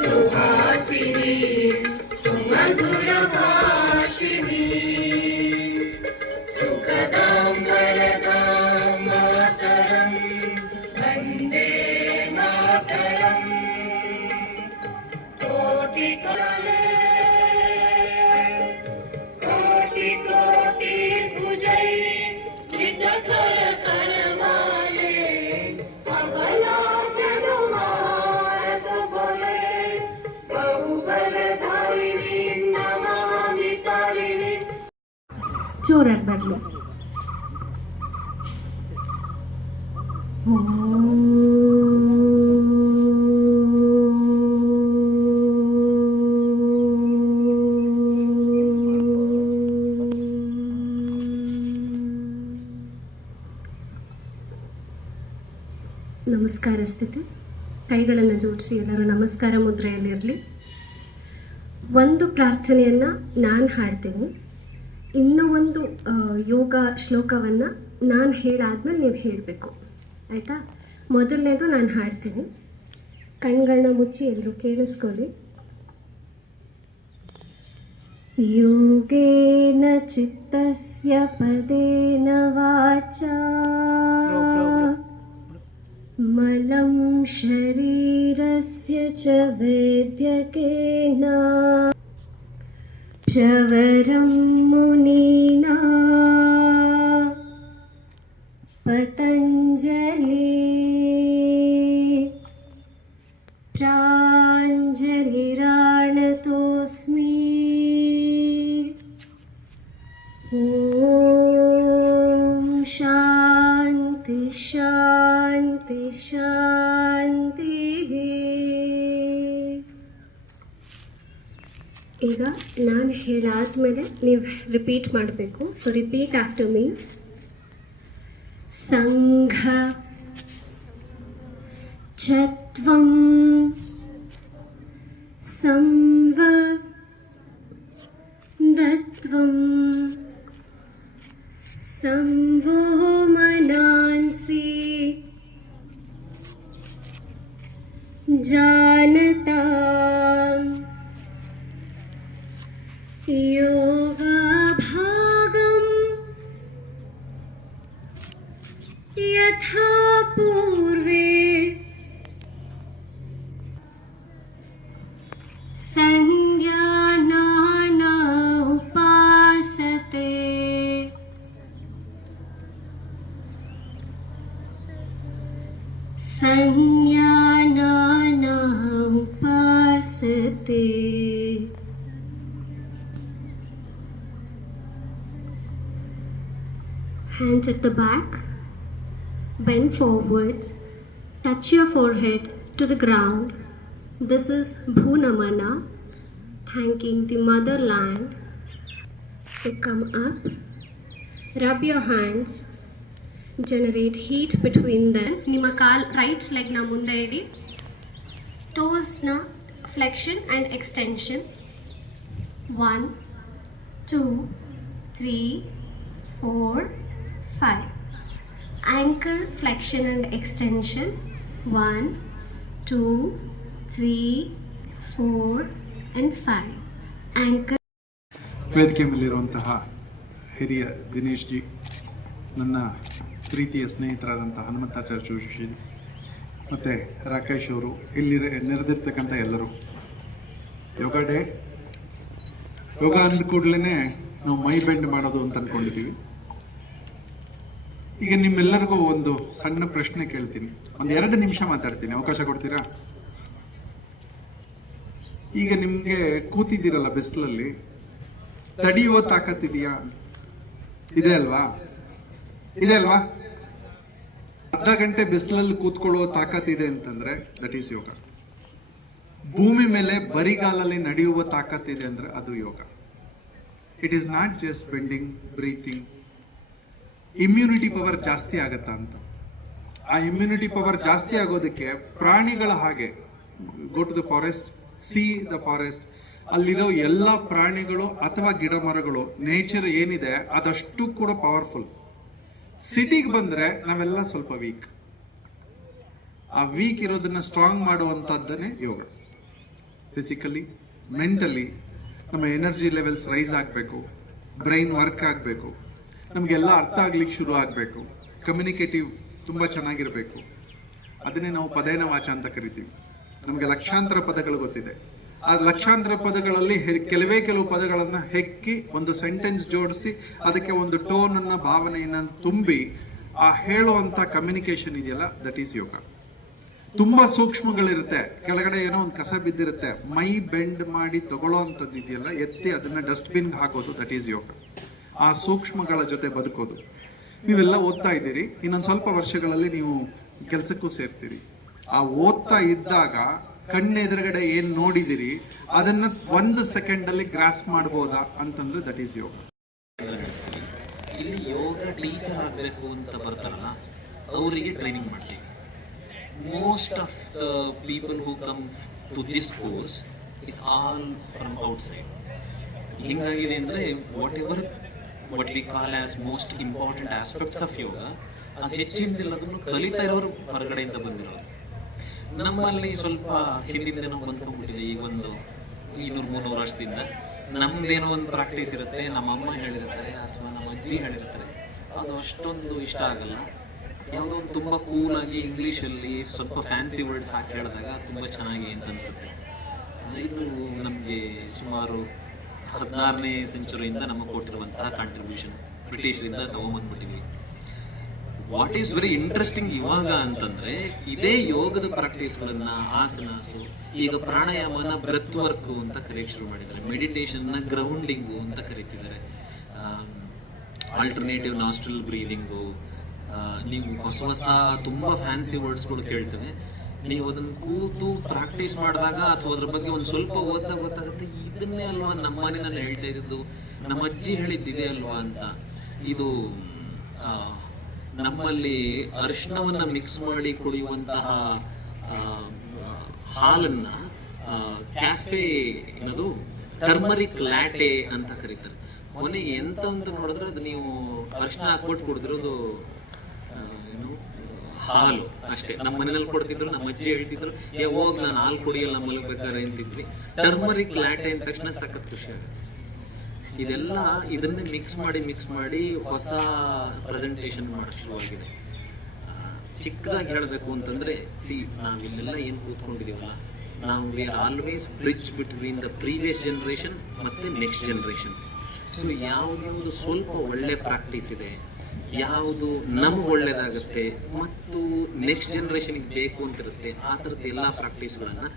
सुहासिनी सुमधुरभाषिणी सुखदां वरदां मातरं वन्दे मातरम् कोटिकले कोटि कोटि भुजै नितकर करमाले अबलाकनुमारक बोले बहुबलधारिणी नमामि तारिणी जोराಗಿ ಬರಲಿ. ನಮಸ್ಕಾರ ಸ್ಥಿತಿ. ಕೈಗಳನ್ನು ಜೋಡಿಸಿ ಎಲ್ಲರೂ ನಮಸ್ಕಾರ ಮುದ್ರೆಯಲ್ಲಿರಲಿ. ಒಂದು ಪ್ರಾರ್ಥನೆಯನ್ನು ನಾನು ಹಾಡ್ತೀನಿ, ಇನ್ನೂ ಒಂದು ಯೋಗ ಶ್ಲೋಕವನ್ನು ನಾನು ಹೇಳಾದ್ಮೇಲೆ ನೀವು ಹೇಳಬೇಕು, ಆಯಿತಾ? ಮೊದಲನೇದು ನಾನು ಹಾಡ್ತೀನಿ, ಕಣ್ಗಳನ್ನ ಮುಚ್ಚಿ ಎಲ್ಲರೂ ಕೇಳಿಸ್ಕೊಳ್ಳಿ. ಯೋಗೇನ ಚಿತ್ತಸ್ಯ ಪದೇನ ವಾಚಾ ಮಲಂ ಶರೀರಸ್ಯ ಚ ವೇದ್ಯಕೇನ ಪ್ರವರಂ ಮುನೀನಾ ಪತಂಜಲಿ ಪ್ರಾಂಜಲಿರಾಣತೋಸ್ಮಿ. ಓಂ ಶಾಂತಿ ಶಾಂತಿ ಶಾಂತಿ. ಈಗ ನಾನು ಹೇಳಾದ್ಮೇಲೆ ನೀವು ರಿಪೀಟ್ ಮಾಡಬೇಕು. So repeat after me. ಸಂಘ ಛತ್ವಂ ಸಂವದತ್ವಂ ಸಂವೋ ಮನಾಂಸಿ ಜಾನತಾಂ ಯೋಗಾಭಾಗಂ ಯಥಾ ಪೂರ್ವೇ ಸಂಜ್ಞಾನಾನ ಉಪಾಸತೆ. ಸಂಜ್ಞಾನಾನ ಉಪಾಸತೆ. Hands at the back, bend forwards, touch your forehead to the ground. This is Bhunamana, thanking the motherland. So come up, rub your hands, generate heat between them. ನಿಮ್ಮ ಕಾಲ್ right ಲೆಗ್ನ ಮುಂದೆ ಇಡಿ, ಟೋಸ್ನ flexion and extension. 1 2 3 4 5. Ankle flexion and extension. 1 2 3 4 and 5. Ankle. ವೇದಿಕೆ ಮೇಲಿರುವಂತಹ ಹಿರಿಯ Dinesh G, ನನ್ನ ಪ್ರೀತಿಯ ಸ್ನೇಹಿತರಾದಂಥ ಹನುಮಂತಾಚಾರ್ಯ ಜೋಶಿ ಮತ್ತು ರಾಕೇಶ್ ಅವರು, ಇಲ್ಲಿ ನೆರೆದಿರ್ತಕ್ಕಂಥ ಎಲ್ಲರೂ, ಯೋಗ ಡೇ, ಯೋಗ ಅಂದ ಕೂಡಲೇ ನಾವು ಮೈ ಬೆಂಡ್ ಮಾಡೋದು ಅಂತ ಅಂದ್ಕೊಂಡಿದ್ದೀವಿ. ಈಗ ನಿಮ್ಮೆಲ್ಲರಿಗೂ ಒಂದು ಸಣ್ಣ ಪ್ರಶ್ನೆ ಕೇಳ್ತೀನಿ, ಒಂದು 2 ನಿಮಿಷ ಮಾತಾಡ್ತೀನಿ, ಅವಕಾಶ ಕೊಡ್ತೀರಾ? ಈಗ ನಿಮ್ಗೆ ಕೂತಿದ್ದೀರಲ್ಲ ಬಿಸಿಲಲ್ಲಿ, ತಡೆಯುವ ತಾಕತ್ತಿದೆಯಾ? ಇದೆ ಅಲ್ವಾ? ಇದೆ ಅಲ್ವಾ? ಅರ್ಧ ಗಂಟೆ ಬಿಸಿಲಲ್ಲಿ ಕೂತ್ಕೊಳ್ಳುವ ತಾಕತ್ತಿದೆ ಅಂತಂದ್ರೆ ದಟ್ ಈಸ್ ಯೋಗ. ಭೂಮಿ ಮೇಲೆ ಬರಿಗಾಲಲ್ಲಿ ನಡೆಯುವ ತಾಕತ್ತಿದೆ ಅಂದ್ರೆ ಅದು yoga. It is not just bending, breathing. Immunity power ಜಾಸ್ತಿ ಆಗತ್ತಾ ಅಂತ. ಆ ಇಮ್ಯುನಿಟಿ ಪವರ್ ಜಾಸ್ತಿ ಆಗೋದಕ್ಕೆ ಪ್ರಾಣಿಗಳ ಹಾಗೆ, go to the forest, see the forest, ಅಲ್ಲಿರೋ ಎಲ್ಲ ಪ್ರಾಣಿಗಳು ಅಥವಾ ಗಿಡ ಮರಗಳು, ನೇಚರ್ ಏನಿದೆ ಅದಷ್ಟು ಕೂಡ ಪವರ್ಫುಲ್. ಸಿಟಿಗೆ ಬಂದ್ರೆ ನಾವೆಲ್ಲ ಸ್ವಲ್ಪ ವೀಕ್. ಆ ವೀಕ್ ಇರೋದನ್ನ ಸ್ಟ್ರಾಂಗ್ ಮಾಡುವಂತದ್ದನ್ನೇ ಯೋಗ. ಫಿಸಿಕಲಿ, ಮೆಂಟಲಿ ನಮ್ಮ ಎನರ್ಜಿ ಲೆವೆಲ್ಸ್ ರೈಸ್ ಆಗಬೇಕು, ಬ್ರೈನ್ ವರ್ಕ್ ಆಗಬೇಕು, ನಮಗೆಲ್ಲ ಅರ್ಥ ಆಗ್ಲಿಕ್ಕೆ ಶುರು ಆಗಬೇಕು, ಕಮ್ಯುನಿಕೇಟಿವ್ ತುಂಬ ಚೆನ್ನಾಗಿರಬೇಕು. ಅದನ್ನೇ ನಾವು ಪದೇನ ವಾಚ ಅಂತ ಕರಿತೀವಿ. ನಮಗೆ ಲಕ್ಷಾಂತರ ಪದಗಳು ಗೊತ್ತಿದೆ. ಆ ಲಕ್ಷಾಂತರ ಪದಗಳಲ್ಲಿ ಕೆಲವು ಪದಗಳನ್ನು ಹೆಕ್ಕಿ ಒಂದು ಸೆಂಟೆನ್ಸ್ ಜೋಡಿಸಿ ಅದಕ್ಕೆ ಒಂದು ಟೋನ್ ಅನ್ನ, ಭಾವನೆಯನ್ನ ತುಂಬಿ ಆ ಹೇಳುವಂತ ಕಮ್ಯುನಿಕೇಶನ್ ಇದೆಯಲ್ಲ, ದಟ್ ಈಸ್ ಯೋಗ. ತುಂಬಾ ಸೂಕ್ಷ್ಮಗಳಿರುತ್ತೆ. ಕೆಳಗಡೆ ಏನೋ ಒಂದು ಕಸ ಬಿದ್ದಿರುತ್ತೆ, ಮೈ ಬೆಂಡ್ ಮಾಡಿ ತಗೊಳ್ಳೋ ಅಂಥದ್ದು ಇದೆಯಲ್ಲ, ಎತ್ತಿ ಅದನ್ನ ಡಸ್ಟ್ಬಿನ್ ಹಾಕೋದು, ದಟ್ ಈಸ್ ಯೋಗ. ಆ ಸೂಕ್ಷ್ಮಗಳ ಜೊತೆ ಬದುಕೋದು. ನೀವೆಲ್ಲ ಓದ್ತಾ ಇದ್ದೀರಿ, ಇನ್ನೊಂದು ಸ್ವಲ್ಪ ವರ್ಷಗಳಲ್ಲಿ ನೀವು ಕೆಲಸಕ್ಕೂ ಸೇರ್ತೀರಿ. ಆ ಓದ್ತಾ ಇದ್ದಾಗ ಕಣ್ಣೆದುರುಗಡೆ ಏನ್ ನೋಡಿದಿರಿ ಅದನ್ನ 1 ಸೆಕೆಂಡ್ ಅಲ್ಲಿ ಗ್ರಾಸ್ ಮಾಡಬಹುದಾ ಅಂತಂದ್ರೆ ದಟ್ ಈಸ್ ಯೋಗ. ಇಲ್ಲಿ ಯೋಗ ಟೀಚರ್ ಆಗಬೇಕು ಅಂತ ಬರ್ತಾರಲ್ಲ, ಅವರಿಗೆ ಟ್ರೈನಿಂಗ್ ಮಾಡ್ತೀವಿ. Most of the people who come to this course is all from outside. ಹಿಂಗಾಗಿದೆ ಅಂದರೆ what we call as most important aspects of yoga, ಅದು ಹೆಚ್ಚಿನದೆಲ್ಲದನ್ನು ಕಲಿತಾ ಇರೋರು ಹೊರಗಡೆಯಿಂದ ಬಂದಿರೋರು. ನಮ್ಮಲ್ಲಿ ಸ್ವಲ್ಪ ಹಿಂದಿನ ಬಂದ್ಕೊಂಡ್ಬಿಟ್ಟಿದೆ. ಈಗ ಒಂದು 200-300 ವರ್ಷದಿಂದ ನಮ್ದೇನೋ ಒಂದು ಪ್ರಾಕ್ಟೀಸ್ ಇರುತ್ತೆ, ನಮ್ಮ ಅಮ್ಮ ಹೇಳಿರ್ತಾರೆ ಅಥವಾ ನಮ್ಮ ಅಜ್ಜಿ ಹೇಳಿರ್ತಾರೆ, ಅದು ಅಷ್ಟೊಂದು ಇಷ್ಟ ಆಗಲ್ಲ. ಯಾವುದೋ ಒಂದು ತುಂಬ ಕೂಲಾಗಿ ಇಂಗ್ಲೀಷಲ್ಲಿ ಸ್ವಲ್ಪ ಫ್ಯಾನ್ಸಿ ವರ್ಡ್ಸ್ ಹಾಕಿ ಹೇಳಿದಾಗ ತುಂಬ ಚೆನ್ನಾಗಿ ಅಂತ ಅನಿಸುತ್ತೆ. ಇದು ನಮಗೆ ಸುಮಾರು 16ನೇ ಸೆಂಚುರಿಯಿಂದ ನಮಗೆ ಕೊಟ್ಟಿರುವಂತಹ ಕಾಂಟ್ರಿಬ್ಯೂಷನ್ ಬ್ರಿಟಿಷರಿಂದ ತಗೊಂಬಂದ್ಬಿಟ್ಟಿದ್ವಿ. ವಾಟ್ ಈಸ್ ವೆರಿ ಇಂಟ್ರೆಸ್ಟಿಂಗ್ ಇವಾಗ ಅಂತಂದ್ರೆ, ಇದೇ ಯೋಗದ ಪ್ರಾಕ್ಟೀಸ್ಗಳನ್ನ, ಆಸನಾಸು, ಈಗ ಪ್ರಾಣಾಯಾಮನ ಬ್ರೆತ್ ವರ್ಕ್ ಅಂತ ಕರೆಯಕ್ಕೆ ಶುರು ಮಾಡಿದ್ದಾರೆ, ಮೆಡಿಟೇಷನ್ನ ಗ್ರೌಂಡಿಂಗು ಅಂತ ಕರಿತಿದ್ದಾರೆ, ಆಲ್ಟರ್ನೇಟಿವ್ ನಾಸ್ಟ್ರಲ್ ಬ್ರೀದಿಂಗು. ನೀವು ಹೊಸ ತುಂಬ ಫ್ಯಾನ್ಸಿ ವರ್ಡ್ಸ್ಗಳು ಕೇಳ್ತೇವೆ. ನೀವು ಅದನ್ನು ಕೂತು ಪ್ರಾಕ್ಟೀಸ್ ಮಾಡಿದಾಗ ಅಥವಾ ಅದ್ರ ಬಗ್ಗೆ ಒಂದು ಸ್ವಲ್ಪ ಓದ್ದಾಗ ಗೊತ್ತಾಗುತ್ತೆ, ಇದನ್ನೇ ಅಲ್ವಾ ನಮ್ಮನೆ ನಾನು ಹೇಳ್ತಾ ಇದ್ದಿದ್ದು, ನಮ್ಮ ಅಜ್ಜಿ ಹೇಳಿದ್ದಿದೆ ಅಲ್ವಾ ಅಂತ. ಇದು ನಮ್ಮಲ್ಲಿ ಅರಿಶಿಣವನ್ನ ಮಿಕ್ಸ್ ಮಾಡಿ ಕುಡಿಯುವಂತಹ ಹಾಲನ್ನ ಕ್ಯಾಫೆ ಏನದು ಟರ್ಮರಿಕ್ ಲ್ಯಾಟೆ ಅಂತ ಕರೀತಾರೆ. ಕೊನೆಗೆ ಎಂತ ಅಂತ ನೋಡಿದ್ರೆ ಅದು ನೀವು ಅರಿಶಿಣ ಹಾಕ್ಬಿಟ್ಟು ಕುಡಿದಿರೋದು ಏನು ಹಾಲು ಅಷ್ಟೇ. ನಮ್ಮ ಮನೆಯಲ್ಲಿ ಕೊಡ್ತಿದ್ರು, ನಮ್ಮ ಅಜ್ಜಿ ಹೇಳ್ತಿದ್ರು, ಹೋಗ್ ನಾನು ಹಾಲು ಕುಡಿಯಲ್ಲ ಮಲಗಬೇಕಾದ್ರೆ ಅಂತಿದ್ವಿ. ಟರ್ಮರಿಕ್ ಲ್ಯಾಟೆ ಅಂದ ತಕ್ಷಣ ಸಖತ್ ಖುಷಿ ಆಗುತ್ತೆ. ಇದನ್ನೇ ಮಿಕ್ಸ್ ಮಾಡಿ ಹೊಸ ಪ್ರೆಸೆಂಟೇಷನ್ ಮಾಡಕ್ಕೆ ಶುರುವಾಗಿದೆ. ಚಿಕ್ಕದಾಗಿ ಹೇಳಬೇಕು ಅಂತಂದ್ರೆ, ನಾವಿಲ್ಲೆಲ್ಲ ಏನು ಕೂತ್ಕೊಂಡಿದೀವಲ್ಲ, ನಾವು we are always bridge between the previous generation ಮತ್ತೆ ನೆಕ್ಸ್ಟ್ ಜನರೇಷನ್. ಸೊ ಯಾವ್ದು ಸ್ವಲ್ಪ ಒಳ್ಳೆ ಪ್ರಾಕ್ಟೀಸ್ ಇದೆ, ಯಾವುದು ನಮ್ಗೆ ಒಳ್ಳೇದಾಗುತ್ತೆ ಮತ್ತು ನೆಕ್ಸ್ಟ್ ಜನರೇಷನ್ಗೆ ಬೇಕು ಅಂತಿರುತ್ತೆ, ಆ ಥರದ್ದು ಎಲ್ಲ ಪ್ರಾಕ್ಟೀಸ್ಗಳನ್ನು,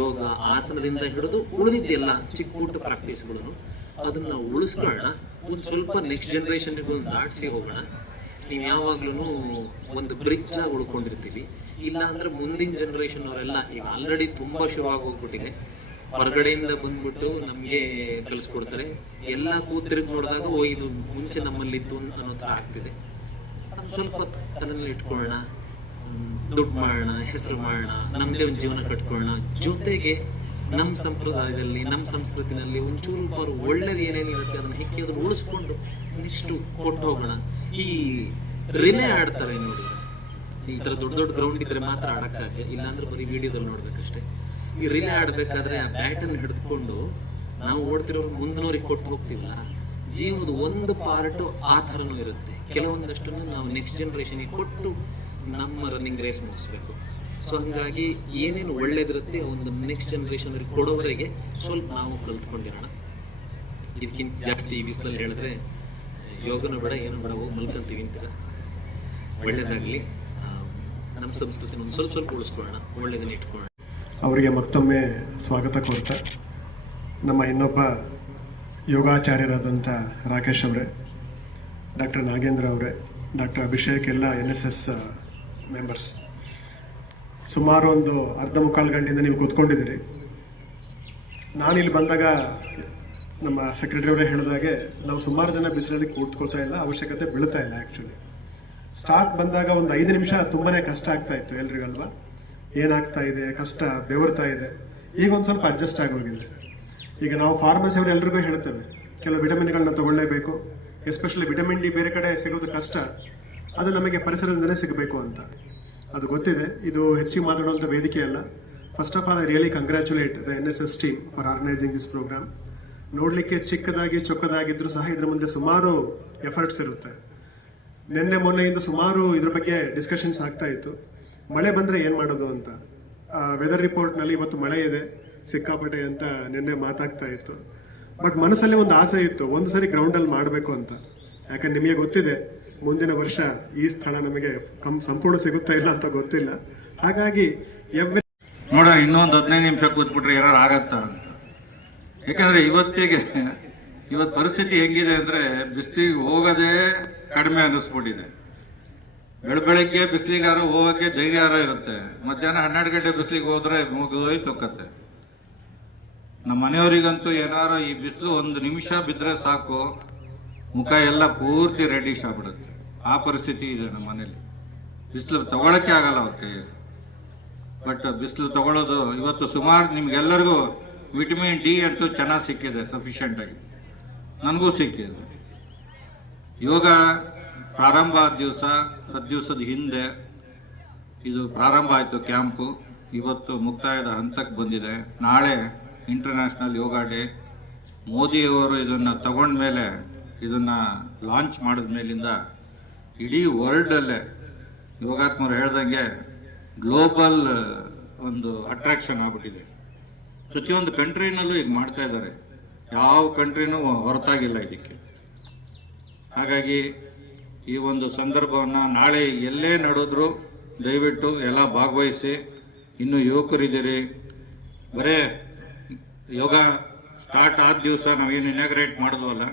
ಯೋಗ ಆಸನದಿಂದ ಹಿಡಿದು ಉಳಿದಿದ್ದೆಲ್ಲ ಚಿಕ್ಕ ಪುಟ್ಟ ಪ್ರಾಕ್ಟೀಸ್ಗಳನ್ನು ಅದನ್ನು ನಾವು ಉಳಿಸ್ಕೊಳ್ಳೋಣ. ಒಂದು ಸ್ವಲ್ಪ ನೆಕ್ಸ್ಟ್ ಜನರೇಷನ್ಗೆ ಒಂದು ದಾಟಿಸಿ ಹೋಗೋಣ. ನೀವು ಯಾವಾಗ್ಲೂ ಒಂದು ಬ್ರಿಡ್ಜ್ ಆಗಿ ಉಳ್ಕೊಂಡಿರ್ತೀವಿ. ಇಲ್ಲ ಅಂದ್ರೆ ಮುಂದಿನ ಜನರೇಷನ್ ಅವರೆಲ್ಲ ಈಗ ಆಲ್ರೆಡಿ ತುಂಬ ಶುರುವಾಗಿ ಹೋಗ್ಬಿಟ್ಟಿದೆ. ಹೊರಗಡೆಯಿಂದ ಬಂದ್ಬಿಟ್ಟು ನಮಗೆ ಕಲಿಸ್ಕೊಡ್ತಾರೆ. ಎಲ್ಲ ಕೂತಿರ್ಗಿ ನೋಡಿದಾಗ ಇದು ಮುಂಚೆ ನಮ್ಮಲ್ಲಿತ್ತು ಅನ್ನೋ ಥರ ಆಗ್ತಿದೆ. ಅದು ಸ್ವಲ್ಪ ತಲೆಯಲ್ಲಿ ಇಟ್ಕೊಳ್ಳೋಣ, ದುಡ್ಡು ಮಾಡೋಣ, ಹೆಸರು ಮಾಡೋಣ, ನಮ್ಮದೇ ಒಂದು ಜೀವನ ಕಟ್ಕೊಳ್ಳೋಣ. ಜೊತೆಗೆ ನಮ್ಮ ಸಂಪ್ರದಾಯದಲ್ಲಿ, ನಮ್ಮ ಸಂಸ್ಕೃತಿನಲ್ಲಿ ಒಂಚೂರು ಒಳ್ಳೇದು ಏನೇನಿರುತ್ತೆ ಅದನ್ನ ಹೆಕ್ಕಿ ಅದನ್ನು ಉಳಿಸ್ಕೊಂಡು ನೆಕ್ಸ್ಟ್ ಕೊಟ್ಟು ಹೋಗೋಣ. ಈ ರಿಲೇ ಆಡ್ತಾರೆ ನೋಡಿ, ಈ ಥರ ದೊಡ್ಡ ಗ್ರೌಂಡ್ ಇದ್ರೆ ಮಾತ್ರ ಆಡಕ್ಕೆ ಸಾಧ್ಯ, ಇಲ್ಲಾಂದ್ರೆ ಬರೀ ವಿಡಿಯೋದಲ್ಲಿ ನೋಡ್ಬೇಕಷ್ಟೇ. ಈ ರಿಲೇ ಆಡಬೇಕಾದ್ರೆ ಆ ಬ್ಯಾಟನ್ನು ಹಿಡಿದುಕೊಂಡು ನಾವು ಓಡ್ತಿರೋರು ಮುಂದಿನವ್ರಿಗೆ ಕೊಟ್ಟು ಹೋಗ್ತೀವಲ್ಲ, ಜೀವನದ ಒಂದು ಪಾರ್ಟು ಆ ಥರನೂ ಇರುತ್ತೆ. ಕೆಲವೊಂದಷ್ಟನ್ನು ನಾವು ನೆಕ್ಸ್ಟ್ ಜನರೇಷನ್ಗೆ ಕೊಟ್ಟು ನಮ್ಮ ರನ್ನಿಂಗ್ ರೇಸ್ ಮುಗಿಸ್ಬೇಕು. ಸೊ ಹಂಗಾಗಿ ಏನೇನು ಒಳ್ಳೇದಿರುತ್ತೆ ಒಂದು ನೆಕ್ಸ್ಟ್ ಜನರೇಷನ್ ಕೊಡೋವರೆಗೆ ಸ್ವಲ್ಪ ನಾವು ಕಲ್ತ್ಕೊಂಡಿರೋಣ. ಇದಕ್ಕಿಂತ ಜಾಸ್ತಿ ಈ ಬಿಸಿಲಲ್ಲಿ ಹೇಳಿದ್ರೆ ಯೋಗನೂ ಬೇಡ, ಏನು ಬೇಡ, ಹೋಗಿ ಮಲ್ಕೊಂತೀವಿ ಅಂತೀರ. ಒಳ್ಳೇದಾಗಲಿ. ನಮ್ಮ ಸಂಸ್ಕೃತಿನ ಒಂದು ಸ್ವಲ್ಪ ಉಳಿಸ್ಕೊಳ್ಳೋಣ, ಒಳ್ಳೇದನ್ನ ಇಟ್ಕೊಳ್ಳೋಣ. ಅವರಿಗೆ ಮತ್ತೊಮ್ಮೆ ಸ್ವಾಗತ ಕೋರ್ತಾ, ನಮ್ಮ ಇನ್ನೊಬ್ಬ ಯೋಗಾಚಾರ್ಯರಾದಂಥ ರಾಕೇಶ್ ಅವರೇ, ಡಾಕ್ಟರ್ ನಾಗೇಂದ್ರ ಅವರೇ, ಡಾಕ್ಟರ್ ಅಭಿಷೇಕ್, ಎಲ್ಲ NSS ಮೆಂಬರ್ಸ್, ಸುಮಾರು ಒಂದು ಅರ್ಧ ಮುಕ್ಕಾಲು ಗಂಟೆಯಿಂದ ನೀವು ಕೂತ್ಕೊಂಡಿದ್ದೀರಿ. ನಾನಿಲ್ಲಿ ಬಂದಾಗ ನಮ್ಮ ಸೆಕ್ರೆಟರಿ ಅವರೇ ಹೇಳಿದಾಗೆ ನಾವು ಸುಮಾರು ಜನ ಬಿಸಿಲಲ್ಲಿ ಕೂತ್ಕೊಳ್ತಾ ಇಲ್ಲ, ಅವಶ್ಯಕತೆ ಬೀಳ್ತಾ ಇಲ್ಲ. ಆ್ಯಕ್ಚುಲಿ ಸ್ಟಾರ್ಟ್ ಬಂದಾಗ ಒಂದು 5 ನಿಮಿಷ ತುಂಬಾ ಕಷ್ಟ ಆಗ್ತಾ ಇತ್ತು ಎಲ್ರಿಗಲ್ವಾ, ಏನಾಗ್ತಾ ಇದೆ, ಕಷ್ಟ, ಬೆವರ್ತಾ ಇದೆ. ಈಗ ಒಂದು ಸ್ವಲ್ಪ ಅಡ್ಜಸ್ಟ್ ಆಗೋಗಿದೆ. ಈಗ ನಾವು ಫಾರ್ಮಸಿ ಅವರು ಎಲ್ರಿಗೂ ಹೇಳ್ತೇವೆ, ಕೆಲವು ವಿಟಮಿನ್ಗಳನ್ನ ತಗೊಳ್ಳೇಬೇಕು, ಎಸ್ಪೆಷಲಿ ವಿಟಮಿನ್ ಡಿ ಬೇರೆ ಕಡೆ ಸಿಗೋದು ಕಷ್ಟ, ಅದು ನಮಗೆ ಪರಿಸರದಿಂದಲೇ ಸಿಗಬೇಕು ಅಂತ ಅದು ಗೊತ್ತಿದೆ. ಇದು ಹೆಚ್ಚಿಗೆ ಮಾತಾಡುವಂಥ ವೇದಿಕೆ ಅಲ್ಲ. First of all I really congratulate the NSS team for organising this programme. ನೋಡ್ಲಿಕ್ಕೆ ಚಿಕ್ಕದಾಗಿ ಚೊಕ್ಕದಾಗಿದ್ರು ಸಹ ಇದ್ರ ಮುಂದೆ ಸುಮಾರು ಎಫರ್ಟ್ಸ್ ಇರುತ್ತೆ. ನಿನ್ನೆ ಮೊನ್ನೆಯಿಂದ ಸುಮಾರು ಇದ್ರ ಬಗ್ಗೆ ಡಿಸ್ಕಷನ್ಸ್ ಆಗ್ತಾ ಇತ್ತು. ಮಳೆ ಬಂದ್ರೆ ಏನ್ ಮಾಡೋದು ಅಂತ. ವೆದರ್ ರಿಪೋರ್ಟ್ ನಲ್ಲಿ ಇವತ್ತು ಮಳೆ ಇದೆ ಸಿಕ್ಕಾಪಟ್ಟೆ ಅಂತ ನಿನ್ನೆ ಮಾತಾಗ್ತಾ ಇತ್ತು. ಬಟ್ ಮನಸ್ಸಲ್ಲಿ ಒಂದು ಆಸೆ ಇತ್ತು, ಒಂದು ಸರಿ ಗ್ರೌಂಡ್ ಅಲ್ಲಿ ಮಾಡಬೇಕು ಅಂತ. ಯಾಕಂದ್ರೆ ನಿಮಗೆ ಗೊತ್ತಿದೆ, ಮುಂದಿನ ವರ್ಷ ಈ ಸ್ಥಳ ನಮಗೆ ಸಂಪೂರ್ಣ ಸಿಗುತ್ತಾ ಇಲ್ಲ ಅಂತ ಗೊತ್ತಿಲ್ಲ. ಹಾಗಾಗಿ ನೋಡ ಇನ್ನೊಂದು 15 ನಿಮಿಷ ಕೂತ್ಬಿಟ್ರೆ ಏನಾರು ಆಗತ್ತಾ ಅಂತ. ಯಾಕಂದ್ರೆ ಇವತ್ತು ಪರಿಸ್ಥಿತಿ ಹೆಂಗಿದೆ ಅಂದ್ರೆ ಬಿಸಿಲಿಗೆ ಹೋಗೋದೇ ಕಡಿಮೆ ಅನ್ನಿಸ್ಬಿಟ್ಟಿದೆ. ಬೆಳಗ್ಗೆ ಬಿಸಿಲಿಗಾರ ಹೋಗಕ್ಕೆ ಧೈರ್ಯಾರ ಇರುತ್ತೆ, ಮಧ್ಯಾಹ್ನ 12 ಗಂಟೆ ಬಿಸಿಲಿಗೆ ಹೋದ್ರೆ ಮುಗಿದೋಯ್ತು ಕತ್ತೆ. ನಮ್ಮ ಮನೆಯವರಿಗಂತೂ ಏನಾರ ಈ ಬಿಸಿಲು 1 ನಿಮಿಷ ಬಿದ್ರೆ ಸಾಕು, ಮುಖ ಎಲ್ಲ ಪೂರ್ತಿ ರೆಡಿಶ್ ಆಗ್ಬಿಡುತ್ತೆ. ಆ ಪರಿಸ್ಥಿತಿ ಇದೆ ನಮ್ಮ ಮನೇಲಿ. ಬಿಸಿಲು ತಗೊಳಕ್ಕೆ ಆಗಲ್ಲ ಅವ್ರ ಕೈಯಲ್ಲಿ. ಬಟ್ ಬಿಸಿಲು ತಗೊಳ್ಳೋದು ಇವತ್ತು ಸುಮಾರು ನಿಮ್ಗೆಲ್ಲರಿಗೂ ವಿಟಮಿನ್ ಡಿ ಅಂತೂ ಚೆನ್ನಾಗಿ ಸಿಕ್ಕಿದೆ, ಸಫಿಷಿಯೆಂಟ್ ಆಗಿ. ನನಗೂ ಸಿಕ್ಕಿದೆ. ಯೋಗ ಪ್ರಾರಂಭ ಆದ ದಿವಸ 10 ದಿವಸದ ಹಿಂದೆ ಇದು ಪ್ರಾರಂಭ ಆಯಿತು ಕ್ಯಾಂಪು. ಇವತ್ತು ಮುಕ್ತಾಯದ ಹಂತಕ್ಕೆ ಬಂದಿದೆ. ನಾಳೆ ಇಂಟರ್ನ್ಯಾಷನಲ್ ಯೋಗ ಡೇ. ಮೋದಿಯವರು ಇದನ್ನು ತಗೊಂಡ್ಮೇಲೆ, ಇದನ್ನು ಲಾಂಚ್ ಮಾಡಿದ ಮೇಲಿಂದ ಇಡೀ ವರ್ಲ್ಡಲ್ಲೇ ಯೋಗಾತ್ಮರು ಹೇಳ್ದಂಗೆ ಗ್ಲೋಬಲ್ ಒಂದು ಅಟ್ರಾಕ್ಷನ್ ಆಗ್ಬಿಟ್ಟಿದೆ. ಪ್ರತಿಯೊಂದು ಕಂಟ್ರಿನಲ್ಲೂ ಈಗ ಮಾಡ್ತಾ ಇದ್ದಾರೆ, ಯಾವ ಕಂಟ್ರಿನೂ ಹೊರತಾಗಿಲ್ಲ ಇದಕ್ಕೆ. ಹಾಗಾಗಿ ಈ ಒಂದು ಸಂದರ್ಭವನ್ನು ನಾಳೆ ಎಲ್ಲೇ ನಡೆದ್ರು ದಯವಿಟ್ಟು ಎಲ್ಲ ಭಾಗವಹಿಸಿ. ಇನ್ನು ಯುವಕರಿದ್ದೀರಿ, ಬರೇ ಯೋಗ ಸ್ಟಾರ್ಟ್ ಆದ ದಿವಸ ನಾವೇನು ಇನಾಗ್ರೇಟ್ ಮಾಡಿದ್ವಲ್ಲ,